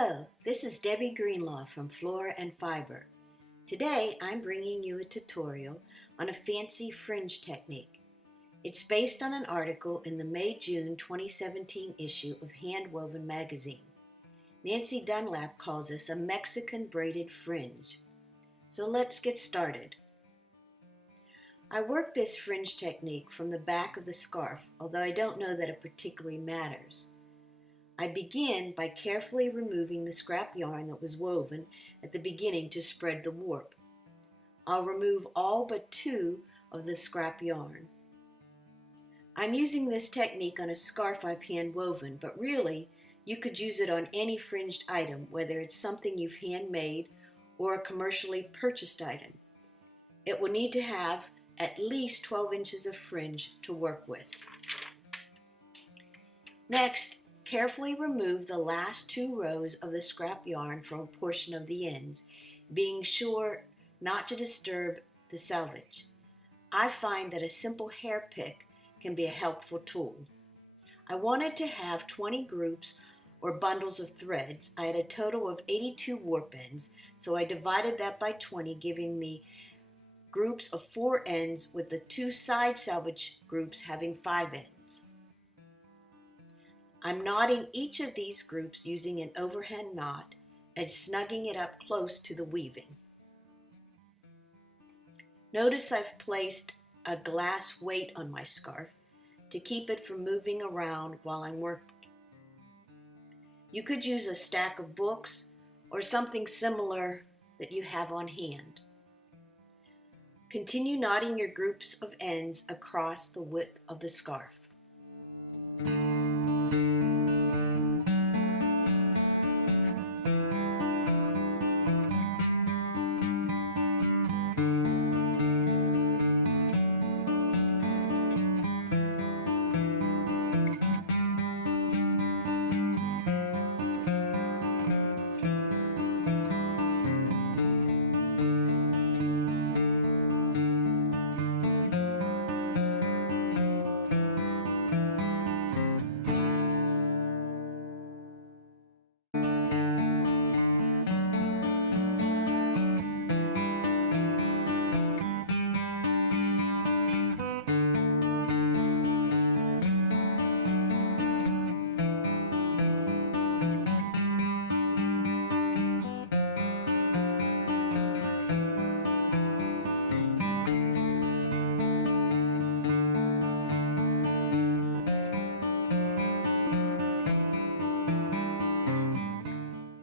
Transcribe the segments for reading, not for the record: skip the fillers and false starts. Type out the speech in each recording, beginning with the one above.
Hello, this is Debbie Greenlaw from Floor and Fiber. Today I'm bringing you a tutorial on a fancy fringe technique. It's based on an article in the May-June 2017 issue of Handwoven magazine. Nancy Dunlap calls this a Mexican braided fringe. So let's get started. I work this fringe technique from the back of the scarf, although I don't know that it particularly matters. I begin by carefully removing the scrap yarn that was woven at the beginning to spread the warp. I'll remove all but 2 of the scrap yarn. I'm using this technique on a scarf I've hand woven, but really you could use it on any fringed item, whether it's something you've handmade or a commercially purchased item. It will need to have at least 12 inches of fringe to work with. Next, carefully remove the last 2 rows of the scrap yarn from a portion of the ends, being sure not to disturb the selvage. I find that a simple hair pick can be a helpful tool. I wanted to have 20 groups or bundles of threads. I had a total of 82 warp ends, so I divided that by 20, giving me groups of 4 ends with the 2 side selvage groups having 5 ends. I'm knotting each of these groups using an overhand knot and snugging it up close to the weaving. Notice I've placed a glass weight on my scarf to keep it from moving around while I'm working. You could use a stack of books or something similar that you have on hand. Continue knotting your groups of ends across the width of the scarf.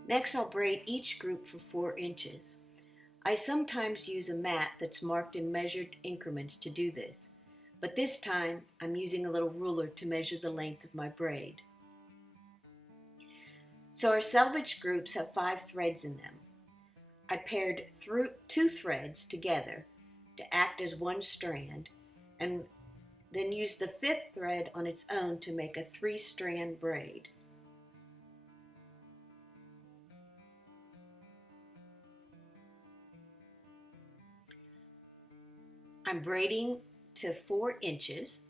Next, I'll braid each group for 4 inches. I sometimes use a mat that's marked in measured increments to do this, but this time I'm using a little ruler to measure the length of my braid. So our selvage groups have 5 threads in them. I paired 2 threads together to act as 1 strand, and then used the 5th thread on its own to make a 3-strand braid. I'm braiding to 4 inches.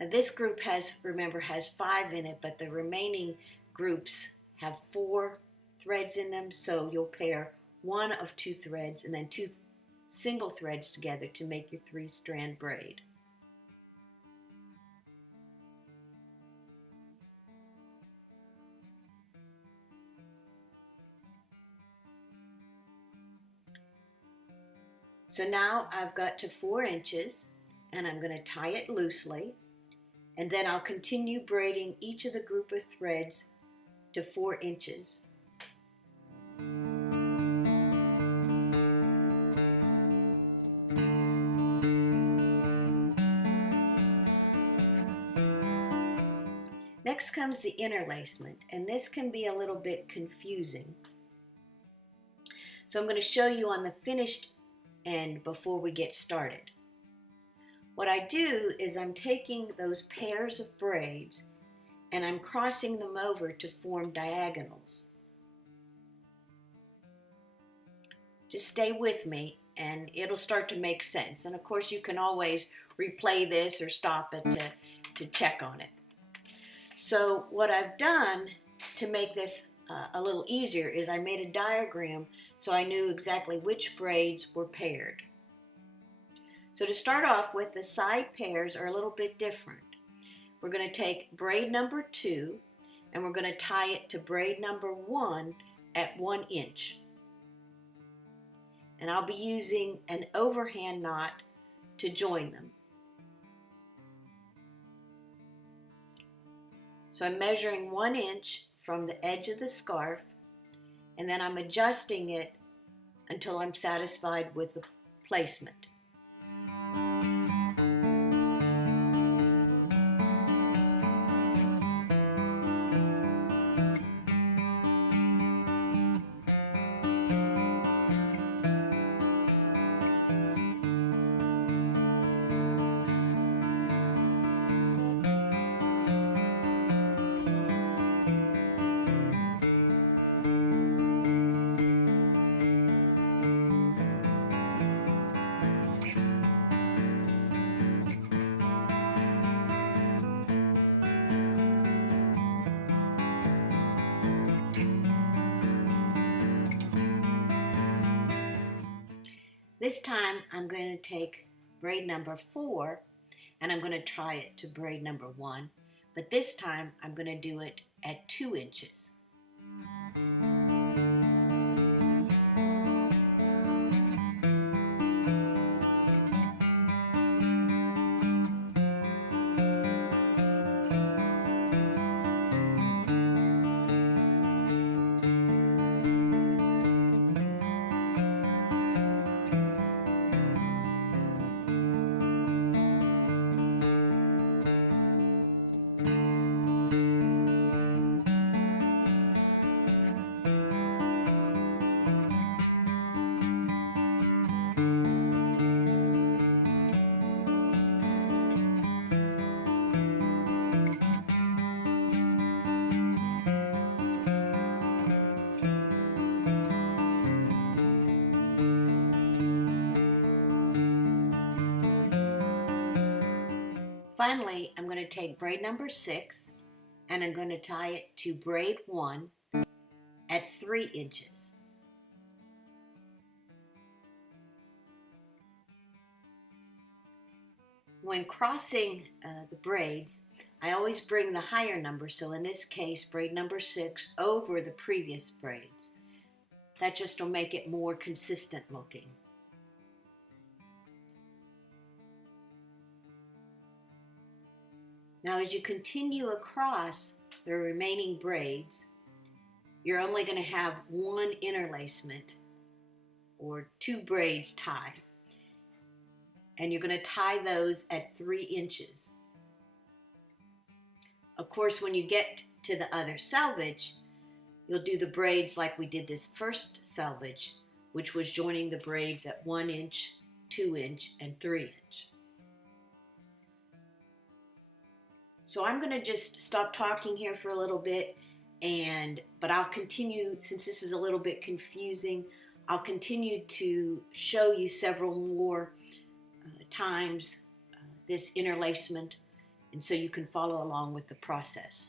Now this group has 5 in it, but the remaining groups have 4 threads in them, so you'll pair 1 of 2 threads and then 2 single threads together to make your 3-strand braid. So now I've got to 4 inches, and I'm going to tie it loosely, and then I'll continue braiding each of the group of threads to 4 inches. Next comes the interlacement, and this can be a little bit confusing. So I'm going to show you on the finished end before we get started. What I do is I'm taking those pairs of braids and I'm crossing them over to form diagonals. Just stay with me and it'll start to make sense. And of course you can always replay this or stop it to check on it. So what I've done to make this a little easier is I made a diagram so I knew exactly which braids were paired. So to start off with, the side pairs are a little bit different. We're going to take braid number 2 and we're going to tie it to braid number 1 at 1 inch. And I'll be using an overhand knot to join them. So I'm measuring 1 inch from the edge of the scarf, and then I'm adjusting it until I'm satisfied with the placement. This time I'm going to take braid number 4 and I'm going to tie it to braid number 1, but this time I'm going to do it at 2 inches. Finally, I'm going to take braid number 6 and I'm going to tie it to braid 1 at 3 inches. When crossing the braids, I always bring the higher number, so in this case, braid number 6 over the previous braids. That just will make it more consistent looking. Now as you continue across the remaining braids, you're only going to have 1 interlacement or 2 braids tied. And you're going to tie those at 3 inches. Of course, when you get to the other selvage, you'll do the braids like we did this first selvage, which was joining the braids at 1 inch, 2 inch, and 3 inch. So I'm going to just stop talking here for a little bit, but I'll continue, since this is a little bit confusing, I'll continue to show you several more times this interlacement, and so you can follow along with the process.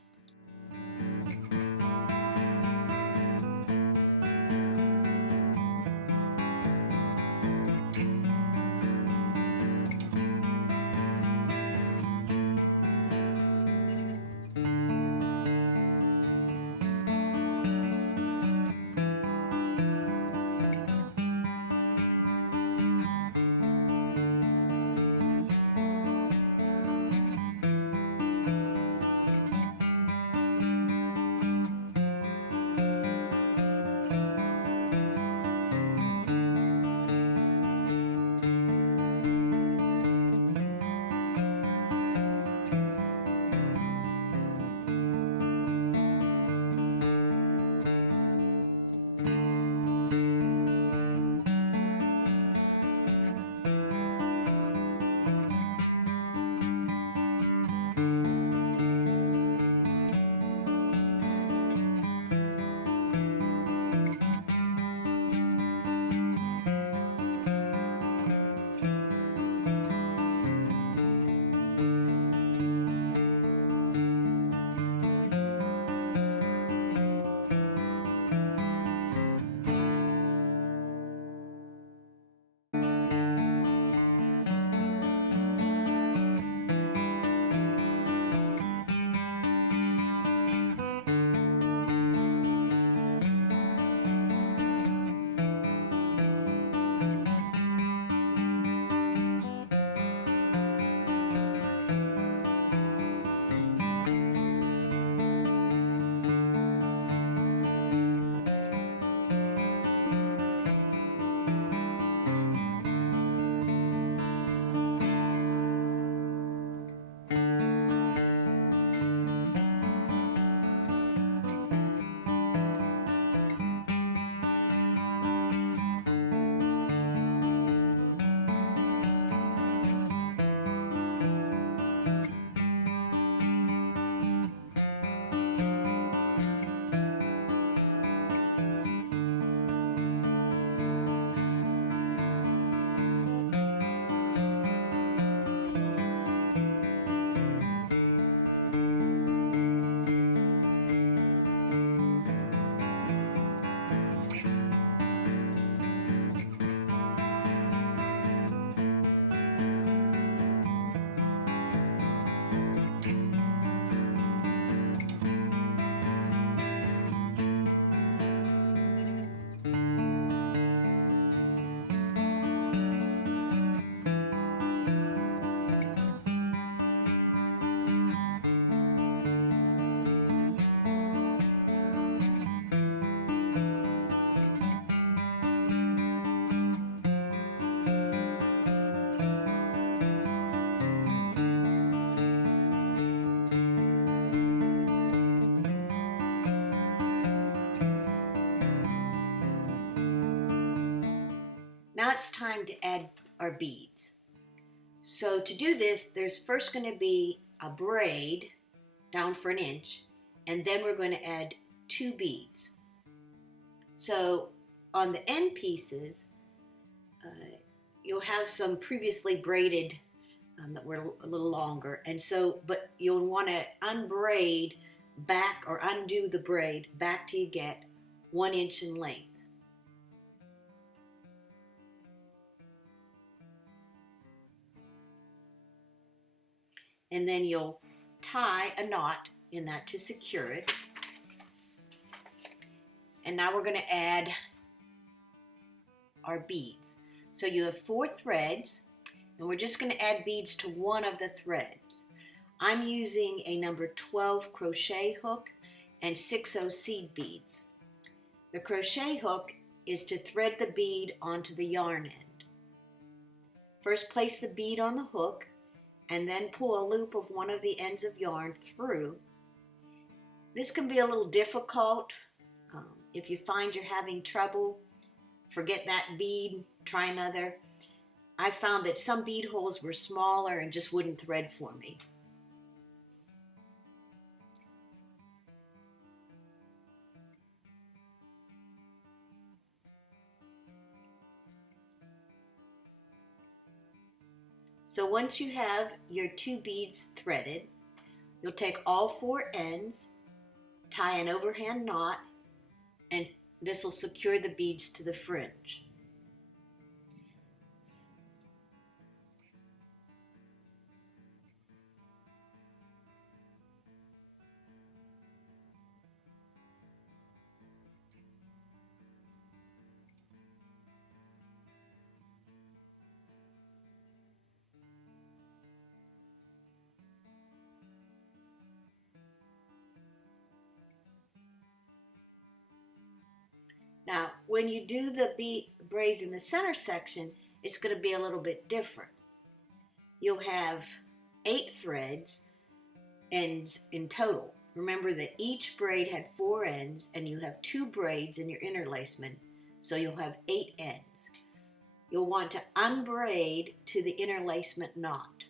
Now it's time to add our beads. So to do this, there's first going to be a braid down for 1 inch, and then we're going to add 2 beads. So on the end pieces, you'll have some previously braided that were a little longer, and so, but you'll want to unbraid back or undo the braid back till you get 1 inch in length. And then you'll tie a knot in that to secure it. And now we're going to add our beads. So you have 4 threads, and we're just going to add beads to one of the threads. I'm using a number 12 crochet hook and 6/0 seed beads. The crochet hook is to thread the bead onto the yarn end. First place the bead on the hook, and then pull a loop of one of the ends of yarn through. This can be a little difficult. If you find you're having trouble, forget that bead, try another. I found that some bead holes were smaller and just wouldn't thread for me. So once you have your 2 beads threaded, you'll take all 4 ends, tie an overhand knot, and this will secure the beads to the fringe. Now, when you do the braids in the center section, it's going to be a little bit different. You'll have 8 threads ends in total. Remember that each braid had 4 ends, and you have 2 braids in your interlacement, so you'll have 8 ends. You'll want to unbraid to the interlacement knot.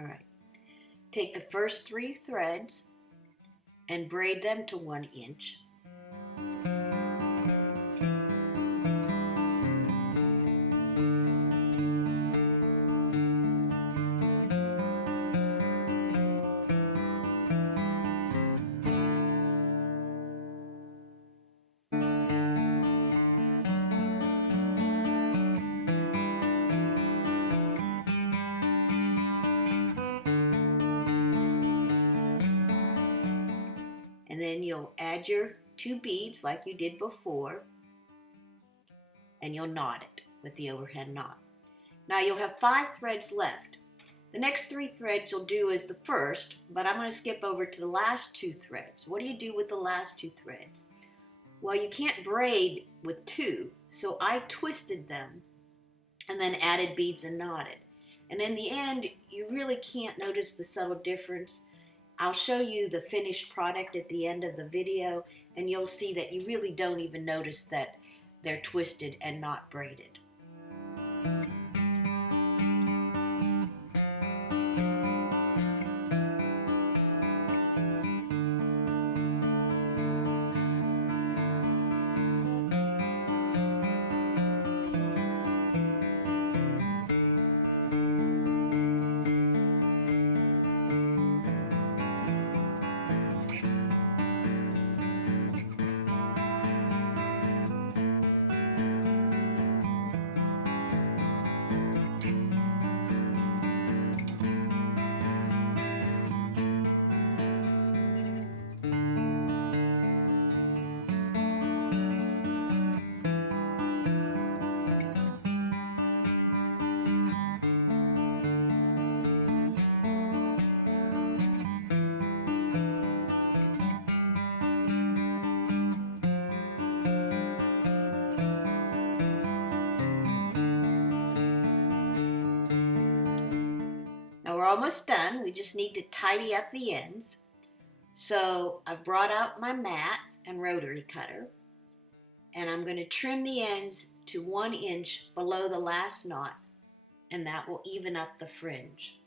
All right, take the first 3 threads and braid them to 1 inch. And then you'll add your 2 beads like you did before, and you'll knot it with the overhand knot. Now you'll have 5 threads left. The next 3 threads you'll do as the first, but I'm going to skip over to the last 2 threads. What do you do with the last 2 threads? Well, you can't braid with 2, so I twisted them and then added beads and knotted. And in the end, you really can't notice the subtle difference. I'll show you the finished product at the end of the video, and you'll see that you really don't even notice that they're twisted and not braided. almost done. We just need to tidy up the ends. So I've brought out my mat and rotary cutter, and I'm going to trim the ends to 1 inch below the last knot, and that will even up the fringe.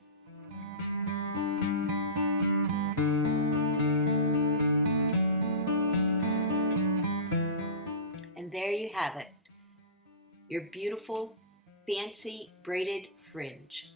And there you have it, your beautiful, fancy braided fringe.